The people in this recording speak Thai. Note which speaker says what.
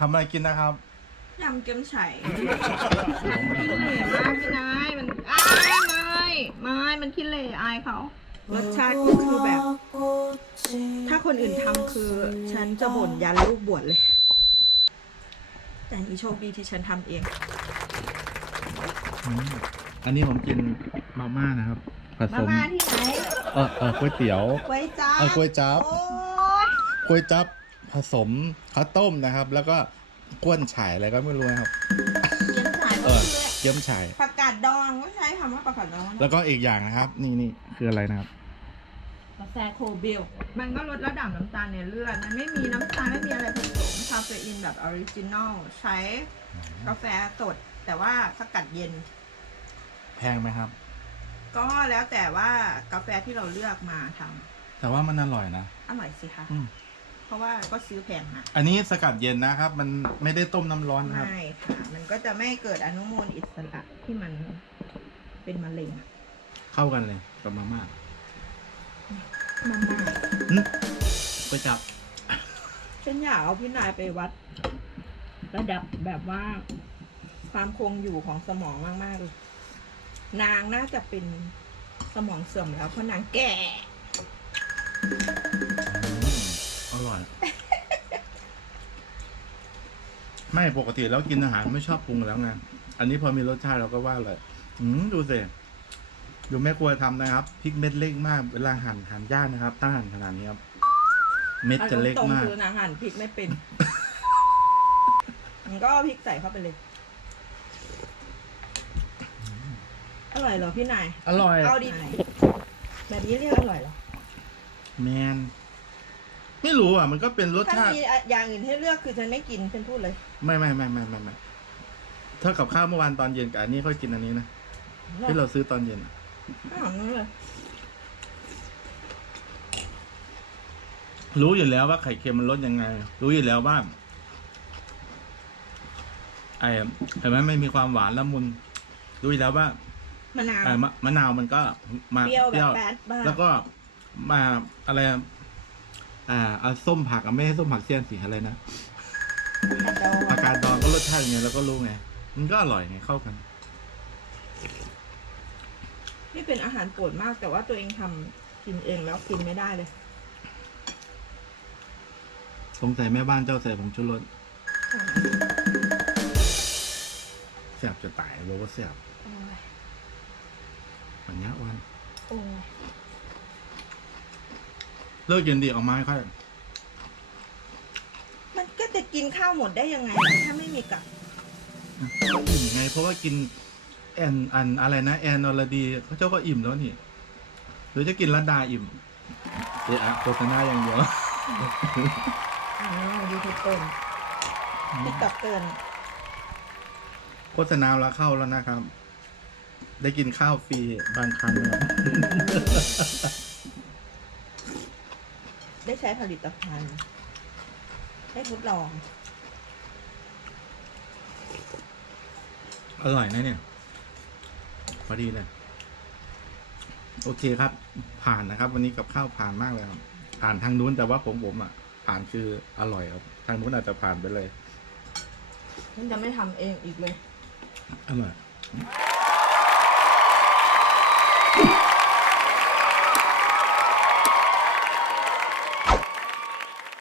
Speaker 1: ทำอะไรกินนะครับ
Speaker 2: ยำเกี๊ยมไฉ่ขี้เหร่มากพี่นายมันอ้ายไม่ไม่มันขี้เหร่อายเขารสชาติก็คือแบบ ถ้าคนอื่นทำคือ ฉันจะบ่นยันลูกบวชเลย แต่นี่โชคดีที่ฉันทำเอง
Speaker 1: อันนี้ผมกินมาม่านะครับ ผส
Speaker 2: มามม่าที่ไหน
Speaker 1: เออเออก๋วยเตี๋ยว
Speaker 2: ไว้จ้า
Speaker 1: เออก๋วยจั๊บ
Speaker 2: โอ้ย
Speaker 1: ก๋วยจั๊บ ผสมข้าวต้มนะครับ แล้วก็กวนฉ่ายอะไรก็ไม่รู้นะครับ
Speaker 2: เกี๊ยมไฉ่
Speaker 1: เอ
Speaker 2: ก็
Speaker 1: อ
Speaker 2: คือ
Speaker 1: เกี๊ยมฉ่าย
Speaker 2: ผักกาดดองก็ใช้คำว่าผักกาดดองนะ
Speaker 1: แล้วก็อีกอย่างนะครับ นี่นี่คืออะไรนะครับ
Speaker 2: กาแฟโคบิลมันก็ลดระดับน้ำตาลในเลือด มันไม่มีน้ำตาลไม่มีอะไรผสมคาเฟอีนแบบออริจินอลใช้กาแฟสด แต่ว่าสกัดเย็น
Speaker 1: แพงไหมครับ
Speaker 2: ก็แล้วแต่ว่ากาแฟที่เราเลือกมาทำ
Speaker 1: แต่ว่ามันอร่อยนะ
Speaker 2: อร่อยสิคะ
Speaker 1: อืม
Speaker 2: เพราะว่าก็ซื้อแพงมา
Speaker 1: อันนี้สกัดเย็นนะครับ มันไม่ได้ต้มน้ำร้อนนะครับ
Speaker 2: ไม่ค่ะ มันก็จะไม่เกิดอนุมูลอิสระที่มันเป็นมะเร็งอะ
Speaker 1: เข้ากันเลยกับมาม่า
Speaker 2: มาม่า
Speaker 1: ก๋วยจั๊บ
Speaker 2: ฉันอยากเอาพี่นายไปวัด ระดับแบบว่า ความคงอยู่ของสมองมากๆเลยนางน่าจะเป็นสมองเสื่อมแล้วเพราะนางแก่
Speaker 1: ไม่ปกติแล้วกินอาหารไม่ชอบปรุงแล้วไงอันนี้พอมีรสชาติเราก็ว่าเลยอืมดูสิดูแม่ครัวทำนะครับพริกเม็ดเล็กมากเวลาหั่นหั่นยากนะครับถ้าหั่นขนาดนี้ครับ เม็ดจะเล็ก
Speaker 2: ตรง
Speaker 1: มาก
Speaker 2: คือนางหั่นพริกไม่เป็นมันก็เอาพริกใส่เข้าไปเลยอร่อยเหรอพี่นาย
Speaker 1: อร่อย
Speaker 2: เอาดีแบบนี้เรียกอร่อยเหรอ
Speaker 1: แมน ไม่รู้อะ มันก็เป็นรส
Speaker 2: ถ้า
Speaker 1: ชาติ
Speaker 2: มีอย่างอื่นให้เลือกคือฉันไม่กินฉันพูดเลย
Speaker 1: ไม่ไม่ไม่ไม่ไม่ไม่เท่ากับข้าวเมื่อวานตอนเย็นกับอันนี้ค่อยกินอันนี้นะที่เราซื้อตอนเย็นอะ
Speaker 2: อ้าวนั่นเลย
Speaker 1: รู้อยู่แล้วว่าไข่เค็มมันลดยังไง รู้อยู่แล้วว่าไอ้เห็นไหมไม่มีความหวานละมุนรู้อยู่แล้วว่า
Speaker 2: มะนาว
Speaker 1: ไอ้มะมะนาวมันก็มา
Speaker 2: เปรี้ยวแบบแบดบ้าง
Speaker 1: แล้วก็มาอะไรอะ อ่าเอาส้มผักอะไม่ให้ส้มผักเสี้ยนสีอะไรนะ
Speaker 2: กระดอง
Speaker 1: อาการดองก็รสชาติยังไงเราก็รู้ไงมันก็อร่อยไงเข้ากัน
Speaker 2: นี่เป็นอาหารโปรดมากแต่ว่าตัวเองทำกินเองแล้วกินไม่ได้เลย
Speaker 1: สงสัยแม่บ้านเจ้าใส่ผงชูรสแซ่บจะตายบอกว่าแซ่บ
Speaker 2: โอ้ย
Speaker 1: วันนี้วัน
Speaker 2: โอ้ย
Speaker 1: เลิกเย็นดีออกมาค่อย
Speaker 2: มันก็จะกินข้าวหมดได้ยังไงถ้าไม่มีกับ
Speaker 1: อิ่มไง เพราะว่ากินแอนอันอะไรนะแอนอรดีเขาเจ้าก็อิ่มแล้วนี่หรือจะกินรัดดาอิ่มเอะอะโฆษณาอย่างเดียว
Speaker 2: อ๋อยูทูบเกินติ๊กต็อกเกิน
Speaker 1: โฆษณาแล้วเข้าแล้วนะครับ ได้กินข้าวฟรีบางครั้งนะครับ
Speaker 2: ได้ใช้ผลิตภัณฑ์ ได้ทดลอง
Speaker 1: อร่อยนะเนี่ย พอดีเลย โอเคครับ ผ่านนะครับ วันนี้กับข้าวผ่านมากเลยครับ ผ่านทางนู้นแต่ว่าผมผมอะ ผ่านคืออร่อยครับ ทางนู้นอาจจะผ่านไปเลย
Speaker 2: ฉันจะไม่ทำเองอีกเลย
Speaker 1: อร่อย